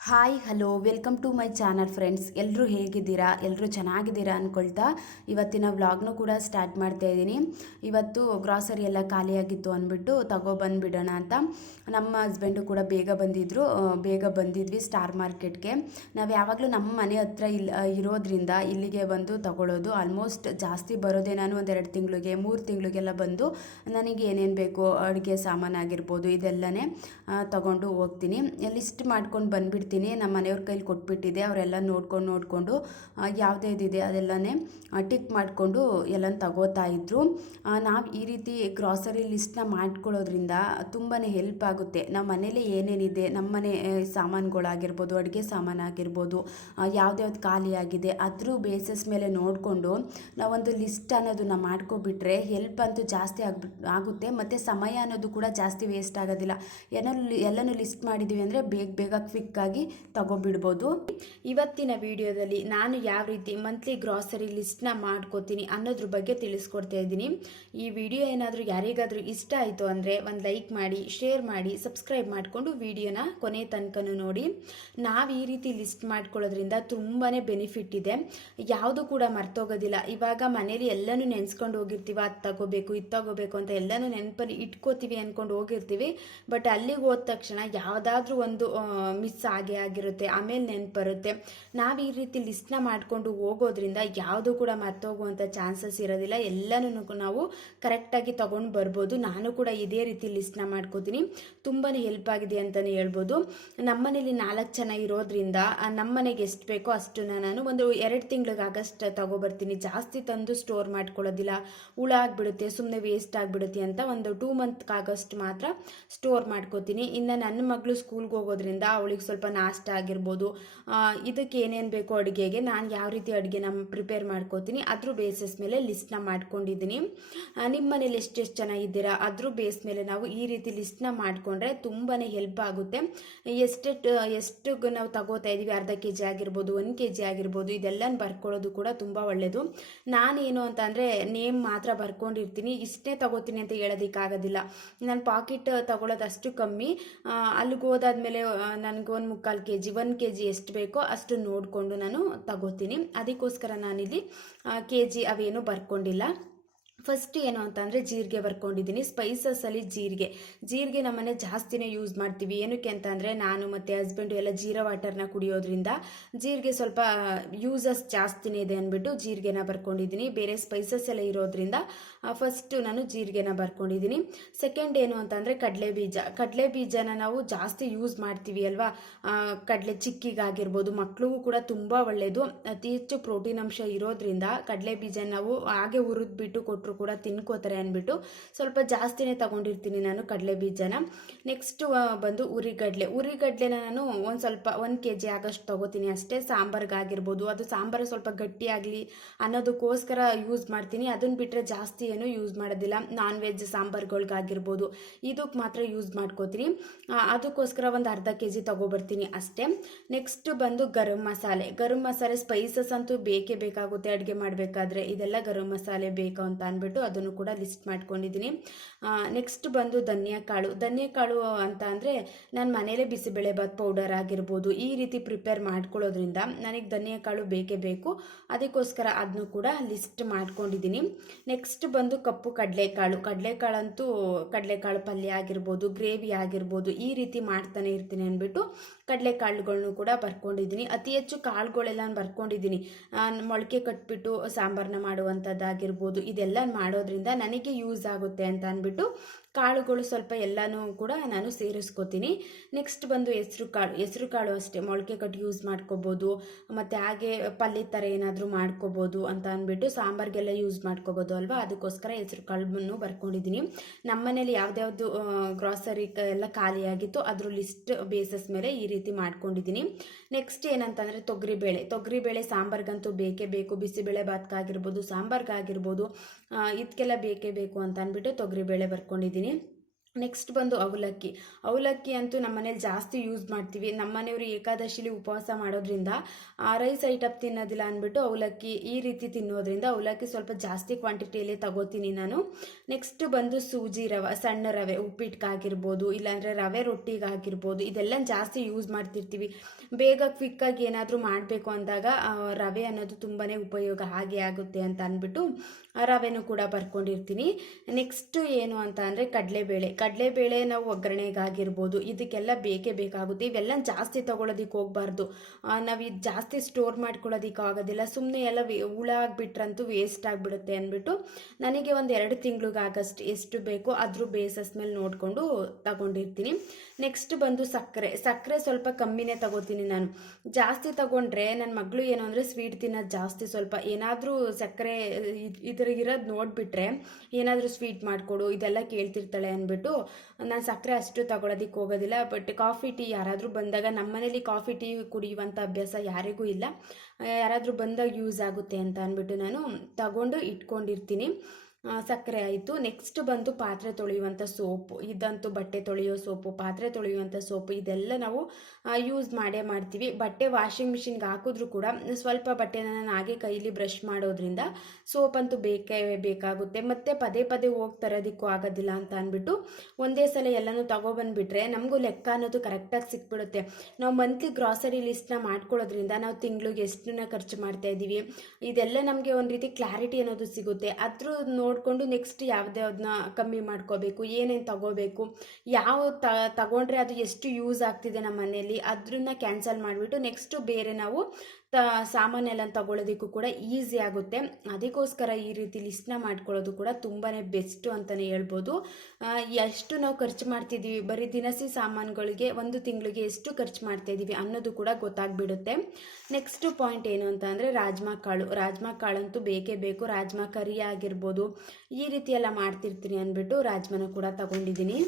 Hi hello welcome to my channel friends ಎಲ್ಲರೂ ಹೇಗಿದ್ದೀರಾ? ಎಲ್ಲರೂ ಚೆನ್ನಾಗಿದ್ದೀರಾ ಅಂದ್ಕೊಳ್ತಾ ಇವತ್ತಿನ ವ್ಲಾಗ್ನೂ ಕೂಡ ಸ್ಟಾರ್ಟ್ ಮಾಡ್ತಾ ಇದ್ದೀನಿ. ಇವತ್ತು ಗ್ರಾಸರಿ ಎಲ್ಲ ಖಾಲಿಯಾಗಿತ್ತು ಅಂದ್ಬಿಟ್ಟು ತಗೊಬಂದ್ಬಿಡೋಣ ಅಂತ. ನಮ್ಮ ಹಸ್ಬೆಂಡು ಕೂಡ ಬೇಗ ಬಂದಿದ್ದರು ಬೇಗ ಬಂದಿದ್ವಿ ಸ್ಟಾರ್ ಮಾರ್ಕೆಟ್ಗೆ ನಾವು ಯಾವಾಗಲೂ ನಮ್ಮ ಮನೆ ಹತ್ರ ಇಲ್ಲ ಇರೋದ್ರಿಂದ ಇಲ್ಲಿಗೆ ಬಂದು ತಗೊಳ್ಳೋದು ಆಲ್ಮೋಸ್ಟ್ ಜಾಸ್ತಿ ಬರೋದೇ ನಾನು ಒಂದೆರಡು ತಿಂಗಳಿಗೆ, ಮೂರು ತಿಂಗಳಿಗೆಲ್ಲ ಬಂದು ನನಗೆ ಏನೇನು ಬೇಕು ಅಡುಗೆ ಸಾಮಾನು ಆಗಿರ್ಬೋದು ಇದೆಲ್ಲನೇ ತಗೊಂಡು ಹೋಗ್ತೀನಿ. ಲಿಸ್ಟ್ ಮಾಡ್ಕೊಂಡು ಬಂದುಬಿಡ್ತೀನಿ ನಮ್ಮ ಮನೆಯವ್ರ ಕೈಲಿ ಕೊಟ್ಬಿಟ್ಟಿದೆ, ಅವರೆಲ್ಲ ನೋಡ್ಕೊಂಡು ನೋಡಿಕೊಂಡು ಇದೆ ಅದೆಲ್ಲನೇ ಟಿಕ್ ಮಾಡಿಕೊಂಡು ಎಲ್ಲ ತಗೋತಾ ಇದ್ರು. ನಾವು ಈ ರೀತಿ ಗ್ರಾಸರಿ ಲಿಸ್ಟ್ನ ಮಾಡ್ಕೊಳ್ಳೋದ್ರಿಂದ ತುಂಬಾ ಹೆಲ್ಪ್ ಆಗುತ್ತೆ. ನಮ್ಮ ಮನೇಲಿ ಏನೇನಿದೆ ನಮ್ಮ ಮನೆ ಸಾಮಾನುಗಳಾಗಿರ್ಬೋದು, ಅಡುಗೆ ಸಾಮಾನಾಗಿರ್ಬೋದು ಯಾವ್ದ್ಯಾವ್ದು ಖಾಲಿಯಾಗಿದೆ, ಅದ್ರ ಬೇಸಸ್ ಮೇಲೆ ನೋಡಿಕೊಂಡು ನಾವೊಂದು ಲಿಸ್ಟ್ ಅನ್ನೋದನ್ನ ಮಾಡ್ಕೊಬಿಟ್ರೆ ಹೆಲ್ಪ್ ಅಂತೂ ಜಾಸ್ತಿ ಆಗುತ್ತೆ. ಮತ್ತು ಸಮಯ ಅನ್ನೋದು ಕೂಡ ಜಾಸ್ತಿ ವೇಸ್ಟ್ ಆಗೋದಿಲ್ಲ. ಏನೋ ಎಲ್ಲನೂ ಲಿಸ್ಟ್ ಮಾಡಿದ್ದೀವಿ ಅಂದರೆ ಬೇಗ ಬೇಗ ಕ್ವಿಕ್ಕಾಗಿ ತಗೊಬಿಡ್ಬೋದು ಇವತ್ತಿನ ವಿಡಿಯೋದಲ್ಲಿ ನಾನು ಯಾವ ರೀತಿ ಮಂತ್ಲಿ ಗ್ರಾಸರಿ ಲಿಸ್ಟ್ನ ಮಾಡ್ಕೋತೀನಿ ಅನ್ನೋದ್ರ ಬಗ್ಗೆ ತಿಳಿಸ್ಕೊಡ್ತಾ ಇದ್ದೀನಿ. ಈ ವಿಡಿಯೋ ಏನಾದರೂ ಯಾರಿಗಾದರೂ ಇಷ್ಟ ಆಯಿತು ಅಂದರೆ ಒಂದು ಲೈಕ್ ಮಾಡಿ ಶೇರ್ ಮಾಡಿ ಸಬ್ಸ್ಕ್ರೈಬ್ ಮಾಡಿಕೊಂಡು ವಿಡಿಯೋನ ಕೊನೆ ತನಕನೂ ನೋಡಿ. ನಾವು ಈ ರೀತಿ ಲಿಸ್ಟ್ ಮಾಡ್ಕೊಳ್ಳೋದ್ರಿಂದ ತುಂಬಾ ಬೆನಿಫಿಟ್ ಇದೆ. ಯಾವುದು ಕೂಡ ಮರ್ತೋಗೋದಿಲ್ಲ. ಇವಾಗ ಮನೇಲಿ ಎಲ್ಲನೂ ನೆನೆಸ್ಕೊಂಡು ಹೋಗಿರ್ತೀವಿ, ಅದು ತಗೋಬೇಕು, ಇದು ತಗೋಬೇಕು ಅಂತ ಎಲ್ಲನೂ ನೆನಪಲ್ಲಿ ಇಟ್ಕೋತೀವಿ ಅಂದ್ಕೊಂಡು ಹೋಗಿರ್ತೀವಿ. ಬಟ್ ಅಲ್ಲಿಗೆ ಹೋದ ತಕ್ಷಣ ಯಾವುದಾದ್ರೂ ಒಂದು ಮಿಸ್ ಆಗೇ ಆಗಿರುತ್ತೆ, ಆಮೇಲೆ ನೆನಪು ಬರುತ್ತೆ. ನಾವು ಈ ರೀತಿ ಲಿಸ್ಟ್ನ ಮಾಡಿಕೊಂಡು ಹೋಗೋದ್ರಿಂದ ಯಾವುದು ಕೂಡ ಮರ್ತೋಗುವಂಥ ಚಾನ್ಸಸ್ ಇರೋದಿಲ್ಲ. ಎಲ್ಲನೂ ನಾವು ಕರೆಕ್ಟಾಗಿ ತೊಗೊಂಡು ಬರ್ಬೋದು. ನಾನು ಕೂಡ ಇದೇ ರೀತಿ ಲಿಸ್ಟ್ನ ಮಾಡ್ಕೋತೀನಿ. ತುಂಬಾ ಹೆಲ್ಪ್ ಆಗಿದೆ ಅಂತಲೇ ಹೇಳ್ಬೋದು. ನಮ್ಮನೇಲಿ ನಾಲ್ಕು ಜನ ಇರೋದ್ರಿಂದ ನಮ್ಮನೆಗೆ ಎಷ್ಟು ಬೇಕೋ ಅಷ್ಟು ನಾನು ಒಂದು ಎರಡು ತಿಂಗಳಿಗಾಗಷ್ಟು ತಗೊಬರ್ತೀನಿ ಜಾಸ್ತಿ ತಂದು ಸ್ಟೋರ್ ಮಾಡ್ಕೊಳ್ಳೋದಿಲ್ಲ. ಹುಳ ಆಗಿಬಿಡುತ್ತೆ ಸುಮ್ಮನೆ ವೇಸ್ಟ್ ಆಗಿಬಿಡುತ್ತೆ ಅಂತ ಒಂದು ಟೂ ಮಂತ್ಗಾಗಷ್ಟು ಮಾತ್ರ ಸ್ಟೋರ್ ಮಾಡ್ಕೋತೀನಿ. ಇನ್ನು ನನ್ನ ಮಗಳು ಸ್ಕೂಲ್ಗೆ ಹೋಗೋದ್ರಿಂದ, ಅವಳಿಗೆ ಸ್ವಲ್ಪ ನಾಷ್ಟ ಆಗಿರ್ಬೋದು ಇದಕ್ಕೆ ಏನೇನು ಬೇಕೋ ಅಡುಗೆಗೆ ನಾನು ಯಾವ ರೀತಿ ಅಡುಗೆನ ಪ್ರಿಪೇರ್ ಮಾಡ್ಕೋತೀನಿ ಅದ್ರ ಬೇಸಸ್ ಮೇಲೆ ಲಿಸ್ಟ್ನ ಮಾಡ್ಕೊಂಡಿದ್ದೀನಿ. ನಿಮ್ಮ ಮನೇಲಿ ಎಷ್ಟೆಷ್ಟು ಜನ ಇದ್ದೀರಾ ಅದ್ರ ಬೇಸ್ ಮೇಲೆ ನಾವು ಈ ರೀತಿ ಲಿಸ್ಟ್ನ ಮಾಡಿಕೊಂಡ್ರೆ ತುಂಬಾ ಹೆಲ್ಪ್ ಆಗುತ್ತೆ. ಎಷ್ಟೆಷ್ಟು ಎಷ್ಟು ನಾವು ತಗೋತಾ ಇದ್ದೀವಿ ಅರ್ಧ ಕೆ ಜಿ ಆಗಿರ್ಬೋದು, ಒಂದು ಕೆ ಜಿ ಆಗಿರ್ಬೋದು ಇದೆಲ್ಲ ಬರ್ಕೊಳ್ಳೋದು ಕೂಡ ತುಂಬ ಒಳ್ಳೆಯದು ನಾನೇನು ಅಂತ ಅಂದರೆ ನೇಮ್ ಮಾತ್ರ ಬರ್ಕೊಂಡಿರ್ತೀನಿ, ಇಷ್ಟೇ ತಗೋತೀನಿ ಅಂತ ಹೇಳೋದಕ್ಕಾಗೋದಿಲ್ಲ. ನಾನು ಪಾಕೆಟ್ ತಗೊಳ್ಳೋದು ಅಷ್ಟು ಕಮ್ಮಿ ಅಲ್ಲಿಗೆ ಹೋದಾದ್ಮೇಲೆ ನನಗೊಂದು ಒಂದು ಮುಕ್ಕಾಲು K G one K G ಎಷ್ಟು ಬೇಕೋ ಅಷ್ಟು ನೋಡಿಕೊಂಡು ನಾನು ತಗೋತೀನಿ. ಅದಕ್ಕೋಸ್ಕರ ನಾನಿಲ್ಲಿ ಕೆ ಜಿ ಅವೇನು ಬರ್ಕೊಂಡಿಲ್ಲ. ಫಸ್ಟ್ ಏನು ಅಂತಂದರೆ ಜೀರಿಗೆ ಬರ್ಕೊಂಡಿದ್ದೀನಿ. ಸ್ಪೈಸಸಲ್ಲಿ ಜೀರಿಗೆ. ಜೀರಿಗೆ ನಮ್ಮನೆ ಜಾಸ್ತಿನೇ ಯೂಸ್ ಮಾಡ್ತೀವಿ. ಏನಕ್ಕೆ ಅಂತಂದರೆ ನಾನು ಮತ್ತು ಹಸ್ಬೆಂಡು ಎಲ್ಲ ಜೀರಾ ವಾಟರ್ನ ಕುಡಿಯೋದ್ರಿಂದ ಜೀರಿಗೆ ಸ್ವಲ್ಪ ಯೂಸಸ್ ಜಾಸ್ತಿನೇ ಇದೆ ಅಂದ್ಬಿಟ್ಟು ಜೀರಿಗೆನ ಬರ್ಕೊಂಡಿದ್ದೀನಿ. ಬೇರೆ ಸ್ಪೈಸಸ್ ಎಲ್ಲ ಇರೋದ್ರಿಂದ ಫಸ್ಟು ನಾನು ಜೀರಿಗೆನ ಬರ್ಕೊಂಡಿದ್ದೀನಿ. ಸೆಕೆಂಡ್ ಏನು ಅಂತಂದರೆ ಕಡಲೆ ಬೀಜ. ಕಡಲೆ ಬೀಜನ ನಾವು ಜಾಸ್ತಿ ಯೂಸ್ ಮಾಡ್ತೀವಿ ಅಲ್ವಾ? ಕಡಲೆ ಚಿಕ್ಕಿಗಾಗಿರ್ಬೋದು. ಮಕ್ಳಿಗೂ ಕೂಡ ತುಂಬ ಒಳ್ಳೆಯದು ಅತಿ ಹೆಚ್ಚು ಪ್ರೋಟೀನ್ ಅಂಶ ಇರೋದ್ರಿಂದ ಕಡಲೆ ಬೀಜ ನಾವು ಹಾಗೆ ಹುರಿದ್ಬಿಟ್ಟು ಕೊಟ್ಟರು ಕೂಡ ತಿನ್ಕೋತಾರೆ ಅಂದ್ಬಿಟ್ಟು ಸ್ವಲ್ಪ ಜಾಸ್ತಿನೇ ತಗೊಂಡಿರ್ತೀನಿ ನಾನು ಕಡಲೆ ಬೀಜನ. ನೆಕ್ಸ್ಟ್ ಬಂದು ಉರಿಗಡ್ಲೆ. ಉರಿಗಡ್ಲೆನ ನಾನು ಒಂದು ಸ್ವಲ್ಪ ಒಂದು ಕೆ ಜಿ ಆಗೋಷ್ಟು ತಗೋತೀನಿ ಅಷ್ಟೇ. ಸಾಂಬಾರ್ಗಾಗಿರ್ಬೋದು. ಅದು ಸಾಂಬಾರು ಸ್ವಲ್ಪ ಗಟ್ಟಿಯಾಗಲಿ ಅನ್ನೋದಕ್ಕೋಸ್ಕರ ಯೂಸ್ ಮಾಡ್ತೀನಿ. ಅದನ್ನು ಬಿಟ್ಟರೆ ಜಾಸ್ತಿ ಏನು ಯೂಸ್ ಮಾಡೋದಿಲ್ಲ. ನಾನ್ ವೆಜ್ ಸಾಂಬಾರ್ಗಳ್ಗಾಗಿರ್ಬೋದು. ಇದಕ್ಕೆ ಮಾತ್ರ ಯೂಸ್ ಮಾಡ್ಕೋತೀನಿ. ಅದಕ್ಕೋಸ್ಕರ ಒಂದು ಅರ್ಧ ಕೆ ಜಿ ತೊಗೊಬರ್ತೀನಿ ಅಷ್ಟೇ. ನೆಕ್ಸ್ಟ್ ಬಂದು ಗರಂ ಮಸಾಲೆ. ಗರಂ ಮಸಾಲೆ ಸ್ಪೈಸಸ್ ಅಂತೂ ಬೇಕೇ ಬೇಕಾಗುತ್ತೆ. ಅಡುಗೆ ಮಾಡಬೇಕಾದ್ರೆ ಇದೆಲ್ಲ ಗರಂ ಮಸಾಲೆ ಬೇಕು ಅಂತ ಅಂದ್ಬಿಟ್ಟು ಅದನ್ನು ಕೂಡ ಲಿಸ್ಟ್ ಮಾಡ್ಕೊಂಡಿದ್ದೀನಿ. ನೆಕ್ಸ್ಟ್ ಬಂದು ಧನ್ಯಕಾಳು ಕಾಳು. ಧನಿಯಾ ಕಾಳು ಅಂತ ಅಂದರೆ ನಾನು ಮನೇಲೇ ಬಿಸಿಬೇಳೆ ಬಾತ್ ಪೌಡರ್ ಆಗಿರ್ಬೋದು, ಈ ರೀತಿ ಪ್ರಿಪೇರ್ ಮಾಡ್ಕೊಳ್ಳೋದ್ರಿಂದ ನನಗೆ ಧನ್ಯಕಾಳು ಕಾಳು ಬೇಕೇ ಬೇಕು. ಅದಕ್ಕೋಸ್ಕರ ಅದನ್ನು ಕೂಡ ಲಿಸ್ಟ್ ಮಾಡ್ಕೊಂಡಿದ್ದೀನಿ. ನೆಕ್ಸ್ಟ್ ಬಂದು ಕಪ್ಪು ಕಡಲೆಕಾಳು. ಕಡಲೆಕಾಳಂತೂ ಕಡಲೆಕಾಳು ಪಲ್ಯ ಆಗಿರ್ಬೋದು ಗ್ರೇವಿ ಆಗಿರ್ಬೋದು, ಈ ರೀತಿ ಮಾಡ್ತಾನೆ ಇರ್ತೀನಿ ಅಂದ್ಬಿಟ್ಟು ಕಡಲೆಕಾಳುಗಳನ್ನು ಕೂಡ ಬರ್ಕೊಂಡಿದ್ದೀನಿ. ಅತಿ ಹೆಚ್ಚು ಕಾಳುಗಳೆಲ್ಲ ಬರ್ಕೊಂಡಿದ್ದೀನಿ. ಮೊಳಕೆ ಕಟ್ಬಿಟ್ಟು ಸಾಂಬಾರನ್ನ ಮಾಡುವಂಥದ್ದಾಗಿರ್ಬೋದು ಇದೆಲ್ಲ ಮಾಡೋದ್ರಿಂದ ನನಗೆ ಯೂಸ್ ಆಗುತ್ತೆ ಅಂತ ಅಂದ್ಬಿಟ್ಟು ಕಾಳುಗಳು ಸ್ವಲ್ಪ ಎಲ್ಲನೂ ಕೂಡ ನಾನು ಸೇರಿಸ್ಕೋತೀನಿ. ನೆಕ್ಸ್ಟ್ ಬಂದು ಹೆಸ್ರು ಕಾಳು ಹೆಸ್ರು ಕಾಳು ಅಷ್ಟೇ. ಮೊಳಕೆ ಕಟ್ಟು ಯೂಸ್ ಮಾಡ್ಕೋಬೋದು. ಮತ್ತು ಹಾಗೆ ಪಲ್ಯ ಥರ ಏನಾದರೂ ಮಾಡ್ಕೋಬೋದು ಅಂತ ಅಂದ್ಬಿಟ್ಟು ಸಾಂಬಾರಿಗೆಲ್ಲ ಯೂಸ್ ಮಾಡ್ಕೋಬೋದು ಅಲ್ವಾ? ಅದಕ್ಕೋಸ್ಕರ ಹೆಸ್ರು ಕಾಳನ್ನು ಬರ್ಕೊಂಡಿದ್ದೀನಿ. ನಮ್ಮ ಮನೇಲಿ ಯಾವ್ದ್ಯಾವ್ದು ಗ್ರಾಸರಿ ಎಲ್ಲ ಖಾಲಿಯಾಗಿತ್ತು ಅದ್ರ ಲಿಸ್ಟ್ ಬೇಸಸ್ ಮೇಲೆ ಈ ರೀತಿ ಮಾಡ್ಕೊಂಡಿದ್ದೀನಿ. ನೆಕ್ಸ್ಟ್ ಏನಂತಂದರೆ ತೊಗರಿಬೇಳೆ. ತೊಗರಿಬೇಳೆ ಸಾಂಬಾರ್ಗಂತೂ ಬೇಕೇ ಬೇಕು. ಬಿಸಿಬೇಳೆ ಭಾತ್ಗಾಗಿರ್ಬೋದು ಸಾಂಬಾರ್ಗಾಗಿರ್ಬೋದು ಇದಕ್ಕೆಲ್ಲ ಬೇಕೇ ಬೇಕು ಅಂತ ಅಂದ್ಬಿಟ್ಟು ತೊಗರಿಬೇಳೆ ಬರ್ಕೊಂಡಿದ್ದೀನಿ. ನೆಕ್ಸ್ಟ್ ಬಂದು ಅವಲಕ್ಕಿ. ಅವಲಕ್ಕಿ ಅಂತೂ ನಮ್ಮ ಮನೇಲಿ ಜಾಸ್ತಿ ಯೂಸ್ ಮಾಡ್ತೀವಿ. ನಮ್ಮ ಮನೆಯವರು ಏಕಾದಶಿಲಿ ಉಪವಾಸ ಮಾಡೋದ್ರಿಂದ ರೈಸ್ ಐಟಮ್ ತಿನ್ನೋದಿಲ್ಲ ಅಂದ್ಬಿಟ್ಟು ಅವಲಕ್ಕಿ ಈ ರೀತಿ ತಿನ್ನೋದ್ರಿಂದ ಅವಲಕ್ಕಿ ಸ್ವಲ್ಪ ಜಾಸ್ತಿ ಕ್ವಾಂಟಿಟಿಯಲ್ಲಿ ತಗೋತೀನಿ ನಾನು. ನೆಕ್ಸ್ಟ್ ಬಂದು ಸೂಜಿ ರವೆ, ಸಣ್ಣ ರವೆ ಉಪ್ಪಿಟ್ಟಿಗಾಗಿರ್ಬೋದು ಇಲ್ಲಾಂದರೆ ರವೆ ರೊಟ್ಟಿಗಾಗಿರ್ಬೋದು ಇದೆಲ್ಲ ಜಾಸ್ತಿ ಯೂಸ್ ಮಾಡ್ತಿರ್ತೀವಿ. ಬೇಗ ಕ್ವಿಕ್ಕಾಗಿ ಏನಾದರೂ ಮಾಡಬೇಕು ಅಂದಾಗ ರವೆ ಅನ್ನೋದು ತುಂಬಾ ಉಪಯೋಗ ಹಾಗೆ ಆಗುತ್ತೆ ಅಂತ ಅಂದ್ಬಿಟ್ಟು ಆ ರವೆನೂ ಕೂಡ ಬರ್ಕೊಂಡಿರ್ತೀನಿ. ನೆಕ್ಸ್ಟ್ ಏನು ಅಂತ ಅಂದರೆ ಕಡಲೆಬೇಳೆ. ಕಡಲೆಬೇಳೆ ನಾವು ಒಗ್ಗರಣೆಗಾಗಿರ್ಬೋದು. ಇದಕ್ಕೆಲ್ಲ ಬೇಕೇ ಬೇಕಾಗುತ್ತೆ. ಇವೆಲ್ಲ ಜಾಸ್ತಿ ತೊಗೊಳೋದಿಕ್ಕೆ ಹೋಗ್ಬಾರ್ದು. ನಾವು ಇದು ಜಾಸ್ತಿ ಸ್ಟೋರ್ ಮಾಡ್ಕೊಳ್ಳೋದಿಕ್ಕೆ ಆಗೋದಿಲ್ಲ. ಸುಮ್ಮನೆ ಎಲ್ಲ ಹುಳ ಆಗಿಬಿಟ್ರಂತೂ ವೇಸ್ಟ್ ಆಗಿಬಿಡುತ್ತೆ ಅಂದ್ಬಿಟ್ಟು ನನಗೆ ಒಂದು ಎರಡು ತಿಂಗಳಿಗಾಗಷ್ಟು ಎಷ್ಟು ಬೇಕೋ ಅದ್ರ ಬೇಸಸ್ ಮೇಲೆ ನೋಡಿಕೊಂಡು ತಗೊಂಡಿರ್ತೀನಿ. ನೆಕ್ಸ್ಟ್ ಬಂದು ಸಕ್ಕರೆ. ಸಕ್ಕರೆ ಸ್ವಲ್ಪ ಕಮ್ಮಿನೇ ತಗೋತೀನಿ ನಾನು. ಜಾಸ್ತಿ ತಗೊಂಡ್ರೆ ನನ್ನ ಮಗಳು ಏನು ಅಂದರೆ ಸ್ವೀಟ್ ತಿನ್ನೋದು ಜಾಸ್ತಿ ಸ್ವಲ್ಪ ಏನಾದರೂ ಸಕ್ಕರೆ ಇದ್ರಾಗಿರೋದು ನೋಡಿಬಿಟ್ರೆ ಏನಾದರೂ ಸ್ವೀಟ್ ಮಾಡಿಕೊಡು, ಇದೆಲ್ಲ ಕೇಳ್ತಿರ್ತಾಳೆ ಅಂದ್ಬಿಟ್ಟು, ನಾನು ಸಕ್ಕರೆ ಅಷ್ಟು ತಗೊಳೋದಕ್ಕೆ ಹೋಗೋದಿಲ್ಲ ಬಟ್ ಕಾಫಿ ಟೀ ಯಾರಾದರೂ ಬಂದಾಗ ನಮ್ಮ ಮನೇಲಿ ಕಾಫಿ ಟೀ ಕುಡಿಯುವಂಥ ಅಭ್ಯಾಸ ಯಾರಿಗೂ ಇಲ್ಲ. ಯಾರಾದರೂ ಬಂದಾಗ ಯೂಸ್ ಆಗುತ್ತೆ ಅಂತ ಅಂದ್ಬಿಟ್ಟು ನಾನು ತಗೊಂಡು ಇಟ್ಕೊಂಡಿರ್ತೀನಿ. ಸಕ್ಕರೆ ಆಯಿತು. ನೆಕ್ಸ್ಟ್ ಬಂದು ಪಾತ್ರೆ ತೊಳೆಯುವಂಥ ಸೋಪು. ಇದಂತೂ ಬಟ್ಟೆ ತೊಳೆಯೋ ಸೋಪು, ಪಾತ್ರೆ ತೊಳೆಯುವಂಥ ಸೋಪು, ಇದೆಲ್ಲ ನಾವು ಯೂಸ್ ಮಾಡೇ ಮಾಡ್ತೀವಿ. ಬಟ್ಟೆ ವಾಷಿಂಗ್ ಮಿಷಿನ್ಗೆ ಹಾಕಿದ್ರೂ ಕೂಡ ಸ್ವಲ್ಪ ಬಟ್ಟೆನ ನಾನು ಹಾಗೆ ಕೈಲಿ ಬ್ರಷ್ ಮಾಡೋದ್ರಿಂದ ಸೋಪ್ ಬೇಕೇ ಬೇಕಾಗುತ್ತೆ. ಮತ್ತು ಪದೇ ಪದೇ ಹೋಗಿ ತರೋದಕ್ಕೂ ಆಗೋದಿಲ್ಲ ಅಂತ ಅಂದ್ಬಿಟ್ಟು ಒಂದೇ ಸಲ ಎಲ್ಲನೂ ತಗೊಬಂದುಬಿಟ್ರೆ ನಮಗೂ ಲೆಕ್ಕ ಅನ್ನೋದು ಕರೆಕ್ಟಾಗಿ ಸಿಕ್ಬಿಡುತ್ತೆ. ನಾವು ಮಂತ್ಲಿ ಗ್ರಾಸರಿ ಲಿಸ್ಟ್ನ ಮಾಡ್ಕೊಳ್ಳೋದ್ರಿಂದ ನಾವು ತಿಂಗಳಿಗೆ ಎಷ್ಟನ್ನ ಖರ್ಚು ಮಾಡ್ತಾ ಇದ್ದೀವಿ ಇದೆಲ್ಲ ನಮಗೆ ಒಂದು ರೀತಿ ಕ್ಲಾರಿಟಿ ಅನ್ನೋದು ಸಿಗುತ್ತೆ. ಅದ್ರ ನೋಡಿಕೊಂಡು ನೆಕ್ಸ್ಟ್ ಯಾವುದೇ ಅದನ್ನ ಕಮ್ಮಿ ಮಾಡ್ಕೋಬೇಕು, ಏನೇನು ತಗೋಬೇಕು, ಯಾವ ತಗೊಂಡ್ರೆ ಅದು ಎಷ್ಟು ಯೂಸ್ ಆಗ್ತಿದೆ ನಮ್ಮ ಮನೆಯಲ್ಲಿ ಅದನ್ನ ಕ್ಯಾನ್ಸಲ್ ಮಾಡಿಬಿಟ್ಟು ನೆಕ್ಸ್ಟು ಬೇರೆ ನಾವು ತ ಸಾಮಾನೆಲ್ಲ ತಗೊಳ್ಳೋದಕ್ಕೂ ಕೂಡ ಈಸಿ ಆಗುತ್ತೆ. ಅದಕ್ಕೋಸ್ಕರ ಈ ರೀತಿ ಲಿಸ್ಟ್ನ ಮಾಡ್ಕೊಳ್ಳೋದು ಕೂಡ ತುಂಬಾ ಬೆಸ್ಟು ಅಂತಲೇ ಹೇಳ್ಬೋದು. ಎಷ್ಟು ನಾವು ಖರ್ಚು ಮಾಡ್ತಿದ್ದೀವಿ ಬರೀ ದಿನಸಿ ಸಾಮಾನುಗಳಿಗೆ ಒಂದು ತಿಂಗಳಿಗೆ ಎಷ್ಟು ಖರ್ಚು ಮಾಡ್ತಾ ಇದ್ದೀವಿ ಅನ್ನೋದು ಕೂಡ ಗೊತ್ತಾಗ್ಬಿಡುತ್ತೆ. ನೆಕ್ಸ್ಟ್ ಪಾಯಿಂಟ್ ಏನು ಅಂತ ಅಂದರೆ ರಾಜ್ಮಾ ಕಾಳು. ರಾಜ್ಮಾ ಕಾಳಂತೂ ಬೇಕೇ ಬೇಕು. ರಾಜ್ಮಾ ಕರಿ ಆಗಿರ್ಬೋದು. ಈ ರೀತಿಯೆಲ್ಲ ಮಾಡ್ತಿರ್ತೀನಿ ಅಂದ್ಬಿಟ್ಟು ರಾಜ್ಮಾನ ಕೂಡ ತಗೊಂಡಿದ್ದೀನಿ.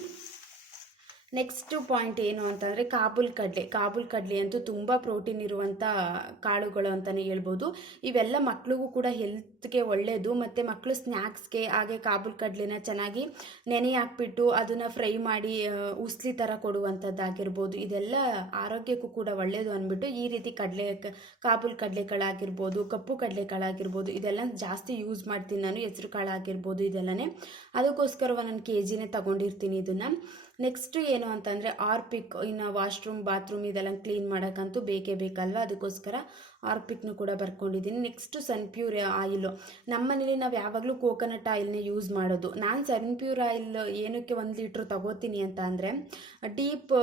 ನೆಕ್ಸ್ಟ್ ಪಾಯಿಂಟ್ ಏನು ಅಂತಂದರೆ ಕಾಬೂಲ್ ಕಡಲೆ. ಕಾಬೂಲ್ ಕಡಲೆ ಅಂತೂ ತುಂಬ ಪ್ರೋಟೀನ್ ಇರುವಂಥ ಕಾಳುಗಳು ಅಂತಲೇ ಹೇಳ್ಬೋದು. ಇವೆಲ್ಲ ಮಕ್ಕಳಿಗೂ ಕೂಡ ಹೆಲ್ತ್ಗೆ ಒಳ್ಳೆಯದು ಮತ್ತು ಮಕ್ಕಳು ಸ್ನ್ಯಾಕ್ಸ್ಗೆ, ಹಾಗೆ ಕಾಬೂಲ್ ಕಡಲೆನ ಚೆನ್ನಾಗಿ ನೆನೆ ಹಾಕ್ಬಿಟ್ಟು ಅದನ್ನು ಫ್ರೈ ಮಾಡಿ ಉಸ್ಲಿ ಥರ ಕೊಡುವಂಥದ್ದಾಗಿರ್ಬೋದು. ಇದೆಲ್ಲ ಆರೋಗ್ಯಕ್ಕೂ ಕೂಡ ಒಳ್ಳೆಯದು ಅಂದ್ಬಿಟ್ಟು ಈ ರೀತಿ ಕಡಲೆ, ಕಾಬೂಲ್ ಕಡಲೆಕಾಳಾಗಿರ್ಬೋದು ಕಪ್ಪು ಕಡಲೆಕಾಳಾಗಿರ್ಬೋದು ಇದೆಲ್ಲ ಜಾಸ್ತಿ ಯೂಸ್ ಮಾಡ್ತೀನಿ ನಾನು ಹೆಸ್ರು ಕಾಳಾಗಿರ್ಬೋದು ಇದೆಲ್ಲನೇ. ಅದಕ್ಕೋಸ್ಕರ ನಾನು ಕೆ ಜಿನೇ ತಗೊಂಡಿರ್ತೀನಿ ಇದನ್ನು. ನೆಕ್ಸ್ಟ್ ಏನು ಅಂತಂದರೆ ಆರ್ಪಿಕ್ ಇನ್ನು ವಾಶ್ರೂಮ್ ಬಾತ್ರೂಮ್ ಇದೆಲ್ಲ ಕ್ಲೀನ್ ಮಾಡೋಕ್ಕಂತೂ ಬೇಕೇ ಬೇಕಲ್ವ? ಅದಕ್ಕೋಸ್ಕರ ಆರ್ಪಿಕ್ನು ಕೂಡ ಬರ್ಕೊಂಡಿದ್ದೀನಿ. Next Sun Pure oil. ನಮ್ಮ ಮನೇಲಿ ನಾವು ಯಾವಾಗಲೂ ಕೋಕೋನಟ್ ಆಯಿಲ್ನೇ ಯೂಸ್ ಮಾಡೋದು. ನಾನು ಸನ್ ಪ್ಯೂರ್ ಆಯಿಲ್ ಏನಕ್ಕೆ ಒಂದು ಲೀಟ್ರ್ ತಗೋತೀನಿ ಅಂತ ಅಂದರೆ, ಡೀಪ್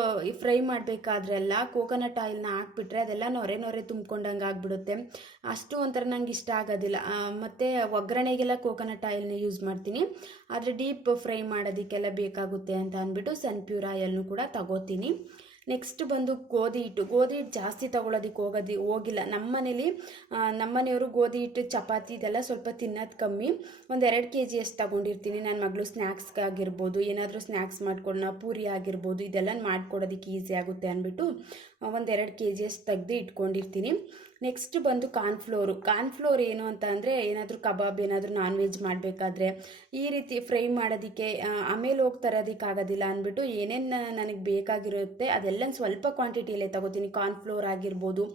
ಫ್ರೈ ಮಾಡಬೇಕಾದ್ರೆಲ್ಲ ಕೋಕೋನಟ್ ಆಯಿಲ್ನ ಹಾಕ್ಬಿಟ್ರೆ ಅದೆಲ್ಲ ನೊರೆ ನೊರೆ ತುಂಬ್ಕೊಂಡಂಗೆ ಆಗಿಬಿಡುತ್ತೆ. ಅಷ್ಟು ಒಂಥರ ನಂಗೆ ಇಷ್ಟ ಆಗೋದಿಲ್ಲ. ಮತ್ತು ಒಗ್ಗರಣೆಗೆಲ್ಲ ಕೋಕೋನಟ್ ಆಯಿಲ್ನ ಯೂಸ್ ಮಾಡ್ತೀನಿ. ಆದರೆ ಡೀಪ್ ಫ್ರೈ ಮಾಡೋದಕ್ಕೆಲ್ಲ ಬೇಕಾಗುತ್ತೆ ಅಂತ ಅಂದ್ಬಿಟ್ಟು ಸನ್ಪ್ಯೂರ್ ಆಯಿಲ್ನು ಕೂಡ ತಗೋತೀನಿ. ನೆಕ್ಸ್ಟ್ ಬಂದು ಗೋಧಿ ಹಿಟ್ಟು. ಗೋಧಿ ಹಿಟ್ಟು ಜಾಸ್ತಿ ತಗೊಳ್ಳೋದಕ್ಕೆ ಹೋಗೋದಿ, ಹೋಗಿಲ್ಲ. ನಮ್ಮ ಮನೇಲಿ ನಮ್ಮ ಮನೆಯವರು ಗೋಧಿ ಹಿಟ್ಟು, ಚಪಾತಿ ಇದೆಲ್ಲ ಸ್ವಲ್ಪ ತಿನ್ನೋದು ಕಮ್ಮಿ. ಒಂದು ಎರಡು ಕೆ ಜಿ ಅಷ್ಟು ತಗೊಂಡಿರ್ತೀನಿ. ನನ್ನ ಮಗಳು ಸ್ನ್ಯಾಕ್ಸ್ಗಾಗಿರ್ಬೋದು ಏನಾದರೂ ಸ್ನ್ಯಾಕ್ಸ್ ಮಾಡ್ಕೊಡೋಣ, ಪೂರಿ ಆಗಿರ್ಬೋದು, ಇದೆಲ್ಲ ಮಾಡ್ಕೊಡೋದಕ್ಕೆ ಈಸಿ ಆಗುತ್ತೆ ಅಂದ್ಬಿಟ್ಟು ಒಂದು ಎರಡು ಕೆ ಜಿ ಅಷ್ಟು ತೆಗ್ದು ಇಟ್ಕೊಂಡಿರ್ತೀನಿ. ನೆಕ್ಸ್ಟ್ ಬಂದು ಕಾರ್ನ್ಫ್ಲೋರು ಕಾರ್ನ್ಫ್ಲೋರ್ ಏನು ಅಂತ ಅಂದರೆ ಏನಾದರೂ ಕಬಾಬ್, ಏನಾದರೂ ನಾನ್ ವೆಜ್ ಮಾಡಬೇಕಾದ್ರೆ ಈ ರೀತಿ ಫ್ರೈ ಮಾಡೋದಕ್ಕೆ ಆಮೇಲೆ ಹೋಗಿ ತರೋದಕ್ಕಾಗೋದಿಲ್ಲ ಅಂದ್ಬಿಟ್ಟು ಏನೇನು ನನಗೆ ಬೇಕಾಗಿರುತ್ತೆ ಅದೆಲ್ಲ ಸ್ವಲ್ಪ ಕ್ವಾಂಟಿಟಿಯಲ್ಲೇ ತಗೋತೀನಿ. ಕಾರ್ನ್ಫ್ಲೋರ್ ಆಗಿರ್ಬೋದು,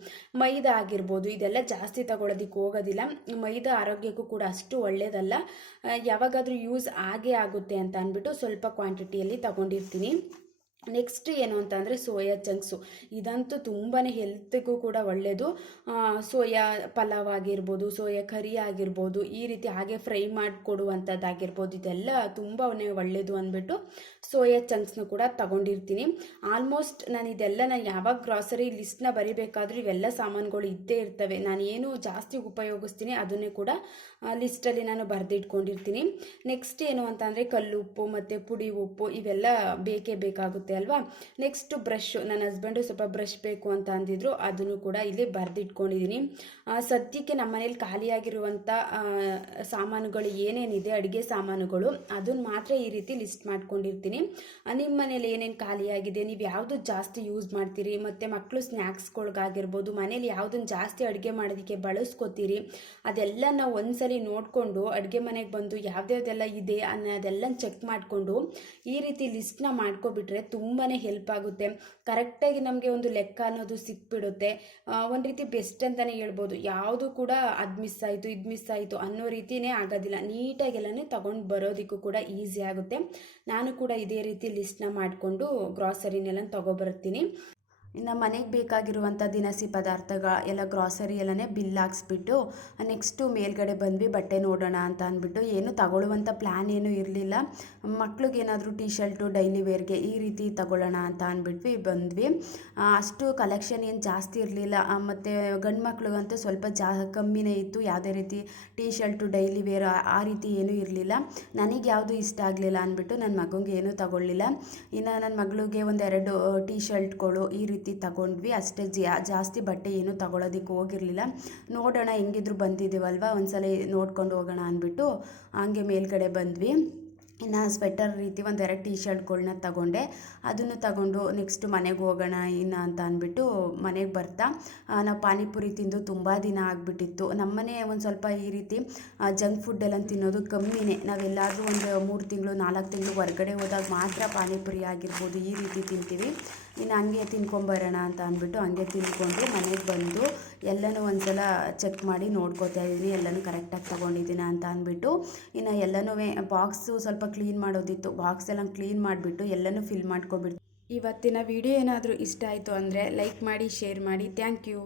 ಮೈದಾ ಆಗಿರ್ಬೋದು, ಇದೆಲ್ಲ ಜಾಸ್ತಿ ತಗೊಳ್ಳೋದಕ್ಕೆ ಹೋಗೋದಿಲ್ಲ. ಮೈದಾ ಆರೋಗ್ಯಕ್ಕೂ ಕೂಡ ಅಷ್ಟು ಒಳ್ಳೆಯದಲ್ಲ ಯಾವಾಗಾದರೂ ಯೂಸ್ ಆಗೇ ಆಗುತ್ತೆ ಅಂತ ಅಂದ್ಬಿಟ್ಟು ಸ್ವಲ್ಪ ಕ್ವಾಂಟಿಟಿಯಲ್ಲಿ ತಗೊಂಡಿರ್ತೀನಿ. ನೆಕ್ಸ್ಟ್ ಏನು ಅಂತ ಅಂದರೆ ಸೋಯಾ ಚಂಕ್ಸು ಇದಂತೂ ತುಂಬಾ ಹೆಲ್ತ್ಗೂ ಕೂಡ ಒಳ್ಳೆಯದು ಸೋಯಾ ಪಲಾವ್ ಆಗಿರ್ಬೋದು, ಸೋಯಾ ಕರಿ ಆಗಿರ್ಬೋದು, ಈ ರೀತಿ ಹಾಗೆ ಫ್ರೈ ಮಾಡಿಕೊಡುವಂಥದ್ದಾಗಿರ್ಬೋದು ಇದೆಲ್ಲ ತುಂಬಾ ಒಳ್ಳೆಯದು ಅಂದ್ಬಿಟ್ಟು ಸೋಯಾ ಚಂಕ್ಸ್ನು ಕೂಡ ತಗೊಂಡಿರ್ತೀನಿ. ಆಲ್ಮೋಸ್ಟ್ ನಾನು ಇದೆಲ್ಲ ನಾನು ಯಾವಾಗ ಗ್ರಾಸರಿ ಲಿಸ್ಟ್ನ ಬರಿಬೇಕಾದ್ರೂ ಇವೆಲ್ಲ ಸಾಮಾನುಗಳು ಇದ್ದೇ ಇರ್ತವೆ. ನಾನು ಏನು ಜಾಸ್ತಿ ಉಪಯೋಗಿಸ್ತೀನಿ, ಅದನ್ನೇ ಕೂಡ ಲಿಸ್ಟಲ್ಲಿ ನಾನು ಬರೆದಿಟ್ಕೊಂಡಿರ್ತೀನಿ. ನೆಕ್ಸ್ಟ್ ಏನು ಅಂತ ಕಲ್ಲು ಉಪ್ಪು, ಮತ್ತು ಪುಡಿ ಉಪ್ಪು, ಇವೆಲ್ಲ ಬೇಕೇ ಬೇಕಾಗುತ್ತೆ. ಅಲ್ವಾ? ನೆಕ್ಸ್ಟ್ ಬ್ರಷ್ ನನ್ನ ಹಸ್ಬೆಂಡು ಸ್ವಲ್ಪ ಬ್ರಷ್ ಬೇಕು ಅಂತ ಅಂದಿದ್ರು, ಅದನ್ನು ಕೂಡ ಇಲ್ಲಿ ಬರೆದಿಟ್ಕೊಂಡಿದ್ದೀನಿ ಸದ್ಯಕ್ಕೆ ನಮ್ಮ ಮನೇಲಿ ಖಾಲಿಯಾಗಿರುವಂಥ ಸಾಮಾನುಗಳು ಏನೇನಿದೆ, ಅಡುಗೆ ಸಾಮಾನುಗಳು ಅದನ್ನು ಮಾತ್ರ ಈ ರೀತಿ ಲಿಸ್ಟ್ ಮಾಡ್ಕೊಂಡಿರ್ತೀನಿ. ನಿಮ್ಮ ಮನೇಲಿ ಏನೇನು ಖಾಲಿಯಾಗಿದೆ, ನೀವು ಯಾವುದು ಜಾಸ್ತಿ ಯೂಸ್ ಮಾಡ್ತೀರಿ, ಮತ್ತು ಮಕ್ಕಳು ಸ್ನ್ಯಾಕ್ಸ್ಗಳಿಗಾಗಿರ್ಬೋದು, ಮನೇಲಿ ಯಾವುದನ್ನು ಜಾಸ್ತಿ ಅಡುಗೆ ಮಾಡೋದಕ್ಕೆ ಬಳಸ್ಕೋತೀರಿ ಅದೆಲ್ಲ ನಾವು ಒಂದ್ಸಲಿ ನೋಡಿಕೊಂಡು, ಅಡುಗೆ ಮನೆಗೆ ಬಂದು ಯಾವ್ದ್ಯಾವ್ದೆಲ್ಲ ಇದೆ ಅನ್ನೋದೆಲ್ಲ ಚೆಕ್ ಮಾಡಿಕೊಂಡು, ಈ ರೀತಿ ಲಿಸ್ಟ್ನ ಮಾಡ್ಕೊಬಿಟ್ರೆ ತುಂಬಾ ಹೆಲ್ಪ್ ಆಗುತ್ತೆ. ಕರೆಕ್ಟಾಗಿ ನಮಗೆ ಒಂದು ಲೆಕ್ಕ ಅನ್ನೋದು ಸಿಕ್ಬಿಡುತ್ತೆ. ಒಂದು ರೀತಿ ಬೆಸ್ಟ್ ಅಂತಲೇ ಹೇಳ್ಬೋದು. ಯಾವುದು ಕೂಡ ಅದು ಮಿಸ್ ಆಯಿತು, ಇದು ಮಿಸ್ ಆಯಿತು ಅನ್ನೋ ರೀತಿಯೇ ಆಗೋದಿಲ್ಲ. ನೀಟಾಗೆಲ್ಲನೇ ತಗೊಂಡು ಬರೋದಕ್ಕೂ ಕೂಡ ಈಸಿ ಆಗುತ್ತೆ. ನಾನು ಕೂಡ ಇದೇ ರೀತಿ ಲಿಸ್ಟ್ನ ಮಾಡಿಕೊಂಡು ಗ್ರಾಸರಿನೆಲ್ಲ ತೊಗೊಬರ್ತೀನಿ. ಇನ್ನು ಮನೆಗೆ ಬೇಕಾಗಿರುವಂಥ ದಿನಸಿ ಪದಾರ್ಥಗಳ ಎಲ್ಲ ಗ್ರಾಸರಿ ಎಲ್ಲನೇ ಬಿಲ್ ಹಾಕ್ಸ್ಬಿಟ್ಟು ನೆಕ್ಸ್ಟು ಮೇಲ್ಗಡೆ ಬಂದ್ವಿ ಬಟ್ಟೆ ನೋಡೋಣ ಅಂತ ಅಂದ್ಬಿಟ್ಟು, ಏನು ತಗೊಳ್ಳುವಂಥ ಪ್ಲ್ಯಾನ್ ಏನು ಇರಲಿಲ್ಲ. ಮಕ್ಳಿಗೇನಾದರೂ ಟೀ ಶರ್ಟು ಡೈಲಿ ವೇರ್ಗೆ ಈ ರೀತಿ ತಗೊಳ್ಳೋಣ ಅಂತ ಅಂದ್ಬಿಟ್ವಿ, ಬಂದ್ವಿ. ಅಷ್ಟು ಕಲೆಕ್ಷನ್ ಏನು ಜಾಸ್ತಿ ಇರಲಿಲ್ಲ. ಮತ್ತು ಗಂಡು ಮಕ್ಳಿಗಂತೂ ಸ್ವಲ್ಪ ಜಾ, ಕಮ್ಮಿನೇ ಇತ್ತು. ಯಾವುದೇ ರೀತಿ ಟೀ ಶರ್ಟು ಡೈಲಿ ವೇರ್ ಆ- ರೀತಿ ಏನೂ ಇರಲಿಲ್ಲ. ನನಗೆ ಯಾವುದು ಇಷ್ಟ ಆಗಲಿಲ್ಲ ಅಂದ್ಬಿಟ್ಟು ನನ್ನ ಮಗನಿಗೆ ಏನೂ ತಗೊಳ್ಳಿಲ್ಲ. ಇನ್ನು ನನ್ನ ಮಗಳಿಗೆ ಒಂದೆರಡು ಟೀ ಶರ್ಟ್ಗಳು ಈ ರೀತಿ ತಗೊಂಡ್ವಿ. ಅಷ್ಟೇ ಜಾ, ಜಾಸ್ತಿ ಬಟ್ಟೆ ಏನೂ ತಗೊಳ್ಳೋದಕ್ಕೆ ಹೋಗಿರಲಿಲ್ಲ. ನೋಡೋಣ ಹೆಂಗಿದ್ರು ಬಂದಿದ್ದೀವಲ್ವ ಒಂದ್ಸಲ ನೋಡ್ಕೊಂಡು ಹೋಗೋಣ ಅಂದ್ಬಿಟ್ಟು ಹಂಗೆ ಮೇಲುಗಡೆ ಬಂದ್ವಿ. ಇನ್ನು ಸ್ವೆಟರ್ ರೀತಿ ಒಂದು ಎರಡು ಟೀ ಶರ್ಟ್ಗಳನ್ನ ತಗೊಂಡೆ. ಅದನ್ನು ತಗೊಂಡು ನೆಕ್ಸ್ಟ್ ಮನೆಗೆ ಹೋಗೋಣ ಇನ್ನ ಅಂತ ಅಂದ್ಬಿಟ್ಟು ಮನೆಗೆ ಬರ್ತಾ. ನಾವು ಪಾನಿಪುರಿ ತಿಂದು ತುಂಬ ದಿನ ಆಗಿಬಿಟ್ಟಿತ್ತು. ನಮ್ಮನೆ ಒಂದು ಸ್ವಲ್ಪ ಈ ರೀತಿ ಜಂಕ್ ಫುಡ್ ಎಲ್ಲ ತಿನ್ನೋದು ಕಮ್ಮಿನೇ. ನಾವೆಲ್ಲಾದರೂ ಒಂದು ಮೂರು ತಿಂಗಳು, ನಾಲ್ಕು ತಿಂಗಳು ಹೊರಗಡೆ ಹೋದಾಗ ಮಾತ್ರ ಪಾನಿಪುರಿ ಆಗಿರ್ಬೋದು ಈ ರೀತಿ ತಿಂತೀವಿ. ಇನ್ನು ಹಂಗೆ ತಿನ್ಕೊಂಬರೋಣ ಅಂತ ಅಂದ್ಬಿಟ್ಟು ಹಂಗೆ ತಿನ್ಕೊಂಡು ಮನೆಗೆ ಬಂದು ಎಲ್ಲನೂ ಒಂದ್ಸಲ ಚೆಕ್ ಮಾಡಿ ನೋಡ್ಕೋತಾ ಇದ್ದೀನಿ. ಎಲ್ಲನೂ ಕರೆಕ್ಟಾಗಿ ತೊಗೊಂಡಿದ್ದೀನ ಅಂತ ಅಂದ್ಬಿಟ್ಟು ಇನ್ನು ಎಲ್ಲನೂ ಬಾಕ್ಸು ಸ್ವಲ್ಪ ಕ್ಲೀನ್ ಮಾಡೋದಿತ್ತು. ಬಾಕ್ಸ್ ಎಲ್ಲ ಕ್ಲೀನ್ ಮಾಡಿಬಿಟ್ಟು ಎಲ್ಲನೂ ಫಿಲ್ ಮಾಡ್ಕೊಬಿಟ್ಟು ಇವತ್ತಿನ ವಿಡಿಯೋ ಏನಾದರೂ ಇಷ್ಟ ಆಯಿತು ಅಂದರೆ ಲೈಕ್ ಮಾಡಿ ಶೇರ್ ಮಾಡಿ. Thank you